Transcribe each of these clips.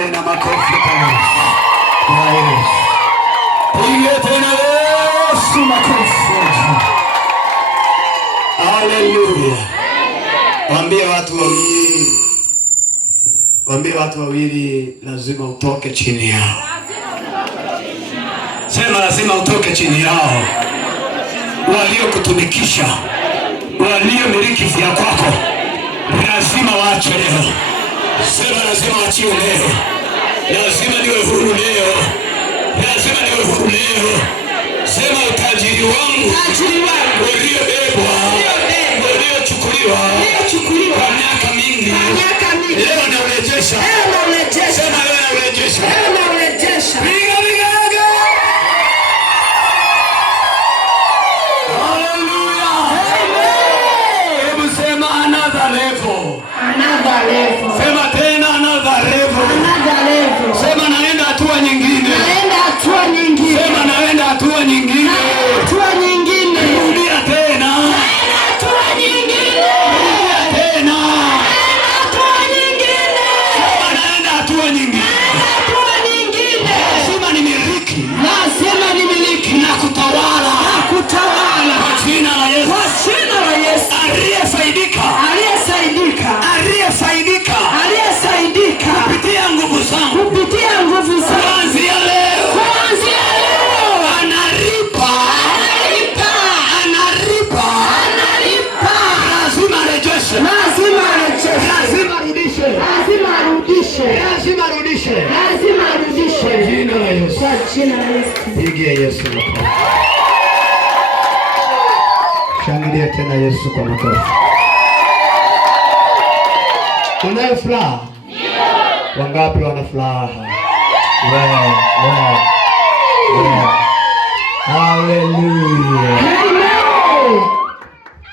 vigelegele na makofi tena. Piga tena Yesu makofi. Haleluya. Waambie watu wawili lazima utoke chini yao. Sema lazima utoke chini yao. Waliokutumikisha, waliomiliki vya kwako, lazima waache leo. Sema lazima waachie leo. Lazima niwe huru leo. Lazima niwe huru leo. Sema utajiri wangu uliobebwa, uliochukuliwa kwa miaka mingi, leo naurejesha. Sema leo naurejesha. Sema tena another level. Sema naenda hatua nyingine. Sema naenda hatua nyingine. Rudia tena. Rudia tena. Sema naenda hatua nyingine. Lazima nimiliki. Na kutawala. Kwa jina la Yesu. Aliyesaidika kupitia nguvu zangu. Kuanzia leo analipa. Lazima arejeshe. Lazima arudishe. Kwa jina la Yesu. Pigia Yesu makofi. Shangilia tena Yesu kwa makofi. Unayo furaha? Ndio. Wangapi wana furaha? Wow. Hallelujah. Amen.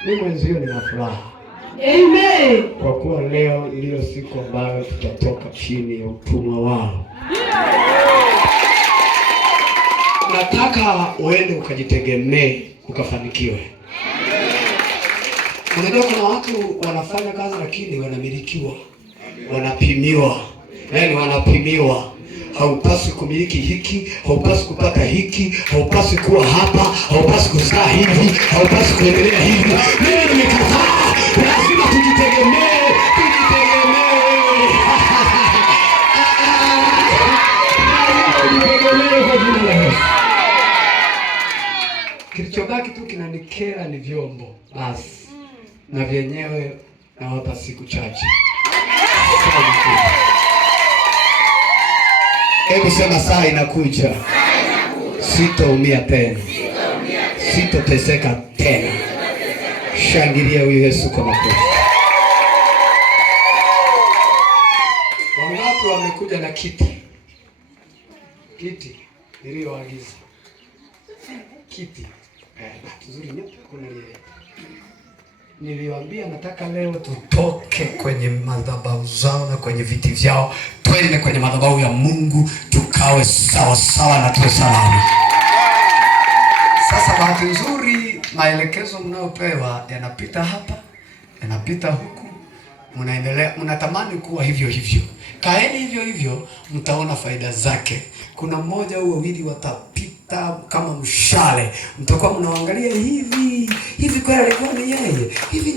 Mimi mwenzio nina furaha. Amen. Kwa kuwa leo ndio siku ambayo tutatoka chini ya utumwa wao. Nataka uende ukajitegemee, ukafanikiwe. Unajua kuna watu wanafanya kazi lakini wanamilikiwa, wanapimiwa. Yaani wanapimiwa. Haupaswi kumiliki hiki, haupaswi kupata hiki, haupaswi kuwa hapa, haupaswi kuzaa hivi, haupaswi kuendelea hivi. Mimi nimekataa. Lazima tujitegemee. Kilichobaki tu kinanikera ni vyombo. Basi. Na vyenyewe nawapa siku chache. Hebu sema saa inakuja. Sitaumia tena. Sitateseka tena. Shangilia huyu Yesu kwa makofi. Wangapi wamekuja na kiti niliyoagiza? Kiti. Tuzuri nyote kuna lile. Niliwaambia nataka leo tutoke kwenye madhabahu zao na kwenye viti vyao, twende kwenye madhabahu ya Mungu, tukawe sawa na tuwe salama. Sasa bahati nzuri maelekezo mnayopewa yanapita hapa, yanapita huku, mnatamani kuwa hivyo. Kaeni hivyo, mtaona faida zake. Kuna mmoja au wawili kama mshale, mtakuwa mnaangalia hivi kweli alikuwa ni yeye, hivi